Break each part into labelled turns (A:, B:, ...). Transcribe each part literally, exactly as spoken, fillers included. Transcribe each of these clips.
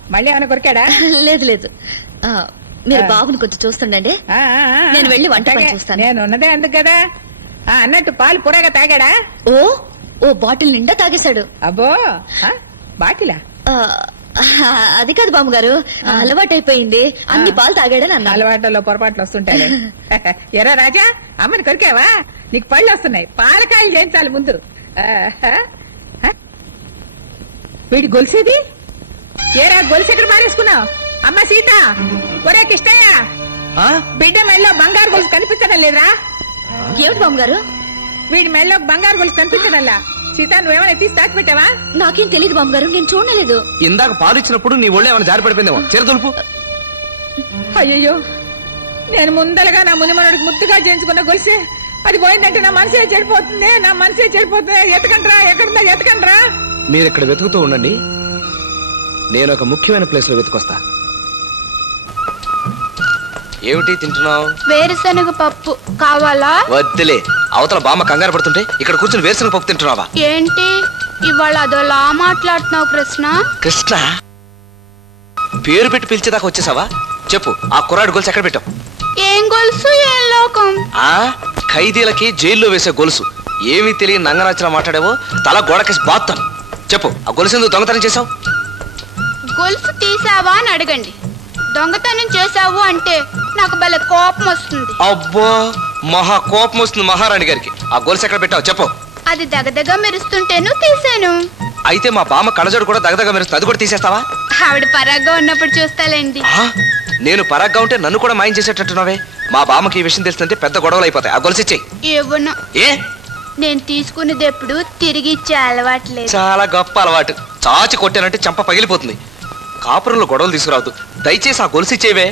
A: మళ్ళీ ఏమైనా కొరికాడా?
B: లేదు లేదు, మీరు బాబుని కొంచెం చూస్తుండండి, నేను వెళ్ళి వంట పని చూస్తాను.
A: నేను ఉన్నదే అందుకు కదా. అన్నట్టు పాలు పురాగా తాగాడా?
B: ఓ ఓ బాటిల్ నిండా తాగేశాడు.
A: అబ్బో, బాటిలా?
B: అది కాదు బామ్మగారు, అలవాటైపోయింది, అన్ని పాలు తాగాడని అన్న.
A: అలవాట్లలో పొరపాట్లు వస్తుంటాయి. ఎరా రాజా, అమ్మని కొరికావా? నీకు పళ్ళు వస్తున్నాయి, పాలకాయలు చేయించాలి ముందు. వీడి గొలిసేది ఏరా? గొలుసు ఎక్కడ మారేసుకున్నావు? అమ్మ సీత, ఒరే కిష్టయ్య, బిడ్డ మెళ్ళో బంగారు గొలుసు కనిపించడం లేదురా?
B: ఏమిటి బామ్మగారు?
A: వీడి మెళ్ళో బంగారు గొలుసు కనిపించడంలా. సీత, నువ్వేమైనా తీసి దాచిపెట్టావా?
B: నాకేం తెలియదు బామ్మగారు, నేను చూడలేదు.
C: ఇందాక పాలు ఇచ్చినప్పుడు నీ ఒళ్ళు ఏమైనా జారి పడిపోయిందేమో, చీరదులుపు.
A: అయ్యో, నేను ముందలగా నా మునిమనుడికి ముద్దుగా చేయించుకున్న గొలిసే అది పోయిందంటే నా మనసే చెడిపోతుంది, నా మనసే చెడిపోతుంది. ఎతకండ్రా, ఎక్కడుందా ఎతకండ్రా.
C: మీరు ఇక్కడ వెతుకుతూ ఉండండి, నేను ఒక ముఖ్యమైన ప్లేస్ లో వెతుకొస్తా. ఏమిటి తింటున్నావు?
D: వేరుశనగ పప్పు కావాలా?
C: వద్దులే, అవతల బామ్మ కంగారు పడుతుంటే ఇక్కడ కూర్చుని వేరుశనగ పప్పు తింటున్నావా?
D: ఏంటి ఇవాళ అదోలా మాట్లాడుతున్నావు కృష్ణ?
C: కృష్ణ పేరు పెట్టి పిలిచేదాకా వచ్చేసావా? చెప్పు, ఆ కుర్రాడు గొలుసు ఎక్కడ పెట్టావు?
D: ఏం గొలుసు, ఏం లోకం?
C: ఆ ఖైదీలకి జైల్లో వేసే గొలుసు. ఏమీ తెలియని నంగనాచలా మాట్లాడావో తల గోడకేసి బాత్తాను. చెప్పు, ఆ గొలుసు ఎందుకు దొంగతనం చేసావు?
D: గొలుసు తీసావా అని అడగండి, దొంగతనం చేసావు అంటే నాకు భలే కోపం వస్తుంది.
C: అబ్బో, మహా కోపం వస్తుంది మహారాణి గారికి. ఆ గొలుసు ఎక్కడ పెట్టావు చెప్పు.
D: అది దగదగ మెరుస్తుంటేను తీసాను.
C: అయితే మా బామ్మ కళ్ళజోడు కూడా దగదగ మెరుస్తుంది, అది కూడా తీసేస్తావా?
D: ఆవిడ పరాగ్గా ఉన్నప్పుడు చూస్తాలేండి.
C: నేను పరాగ్గా ఉంటే నన్ను కూడా మాయం చేసేటట్టున్నావే. మా బామ్మకి ఈ విషయం తెలుస్తుంటే పెద్ద గొడవలు అయిపోతాయి. ఆ గొలుసు ఇచ్చేయి.
D: ఏవన్నా,
C: ఏ
D: నేను తీసుకునేది ఎప్పుడు తిరిగి ఇచ్చే అలవాట్లేదు.
C: చాలా గొప్ప అలవాటు. చాచి కొట్టానంటే చంప పగిలిపోతుంది. కాపురంలో గొడవలు తీసుకురావద్దు, దయచేసి ఆ గొలుసు ఇచ్చేవే.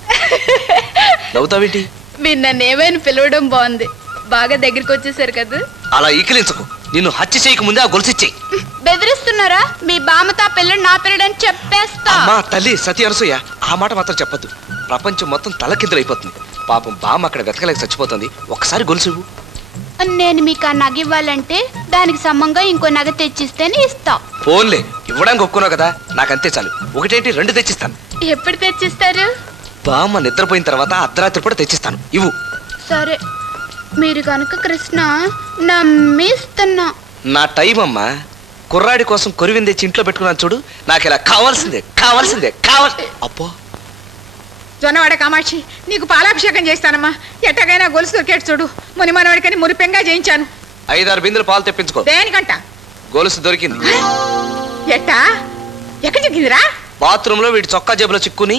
C: నవ్వుతావేంటి?
D: మీరు నన్ను ఏమైనా పిలవడం బాగుంది, బాగా దగ్గరికి వచ్చేసారు కదా.
C: అలా ఈకిలించకు, నిన్ను హత్య చేయక ముందే ఆ గొలుసు ఇచ్చేయి.
D: బెదిరిస్తున్నారా? మీ బామ్మతో పిల్లడు నా పిల్లడని చెప్పేస్తా.
C: మా తల్లి సతీ అనసూయ, ఆ మాట మాత్రం చెప్పద్దు. ప్రపంచం మొత్తం తలకిందులైపోతుంది. పాపం బామ్మ అక్కడ వెతకలేక చచ్చిపోతుంది. ఒక్కసారి గొలుసు ఇవ్వు.
D: నేను మీకు ఆ నగ ఇవ్వాలంటే దానికి సమంగా ఇంకో నగ తెచ్చిస్తేనే ఇస్తా.
C: ఫోన్లే, ఇవ్వడానికి ఒప్పుకున్నావు కదా, నాకంతే చాలు. ఒకటేంటి రెండు తెచ్చిస్తాను.
D: ఎప్పుడు తెచ్చిస్తారు?
C: బామ్మ నిద్రపోయిన తర్వాత అర్ధరాత్రి కూడా తెచ్చిస్తాను, ఇవ్వు.
D: సరే, మీరు కనుక కృష్ణ నమ్మిస్తున్నా.
C: నా టైం అమ్మా. కుర్రాడి కోసం కొరివింది తెచ్చి ఇంట్లో పెట్టుకున్నాను చూడు, నాకు ఇలా కావాల్సిందే కావాల్సిందే కావాలి. అబ్బో,
A: జొన్నవాడ కామాక్షి, నీకు పాలాభిషేకం చేస్తానమ్మా. ఎట్టగైనా గొలుసు దొరికేట్టు చూడు. ముని మనవాడికని మురిపెంగా చేయించాను.
C: ఐదారు బిందులు పాలు తెప్పించుకో.
A: దేనికంట?
C: గొలుసు దొరికింది.
A: ఎట్టా? ఎక్కడ చిక్కిందిరా?
C: బాత్రూమ్ లో వీడి చొక్కా జేబులో చిక్కుని.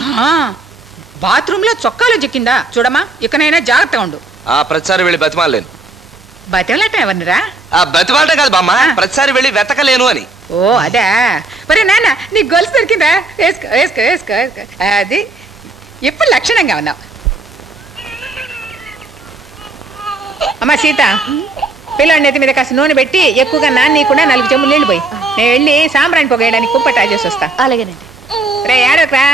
A: బాత్రూమ్ లో చొక్కాలో చిక్కిందా? చూడమ్మా, ఇకనైనా జాగ్రత్తగా ఉండు.
C: ఆ ప్రతిసారి వెళ్ళి బతిమాలేను.
A: బతిమలట ఎవరినిరా?
C: ఆ బతిమాలటే కాదు బామ్మ, ప్రతిసారి వెళ్ళి వెతకలేను అని.
A: ఓ అదే. మరి నాన్న, నీకు గొలుసు దొరికిందా? వేసుకో వేసుకో వేసుకో వేసుకో. అది ఎప్పుడు లక్షణంగా ఉన్నావు. అమ్మా సీత, పిల్లాడి నెత్తి మీద కాస్త నూనె పెట్టి ఎక్కువగా నాన్నీకుండా నాలుగు చెమ్ములు నీళ్ళు పోయి, నేను వెళ్ళి సాంబ్రాణి పొగేయడానికి కుప్ప ట్రై చేసి వస్తా.
B: అలాగేనండి.
A: రే ఏడోకరా.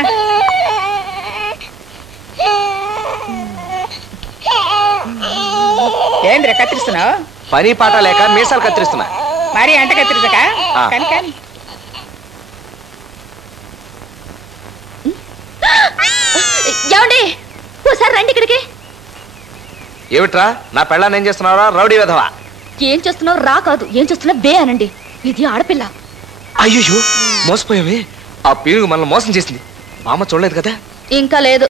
A: ఏంద్రా కత్తిరిస్తున్నావు?
C: పని పాట లేక మీసాలు కత్తిరిస్తున్నా.
A: మరి అంట కత్తిరించక కానీ కానీ.
B: ఏమండి, ఓసారి రండి ఇక్కడికి.
C: ఏమిట్రా, నా పెళ్ళాన్ని ఏం చేస్తున్నావా రౌడీ విధవా?
B: ఏం చేస్తున్నావు రా కాదు, ఏం చేస్తున్నావు బే అనండి. ఇది ఆడపిల్ల.
C: అయ్యో, మోసపోయావే. ఆ పీరుగు మనల్ని మోసం చేసింది. మామ చూడలేదు కదా?
B: ఇంకా లేదు.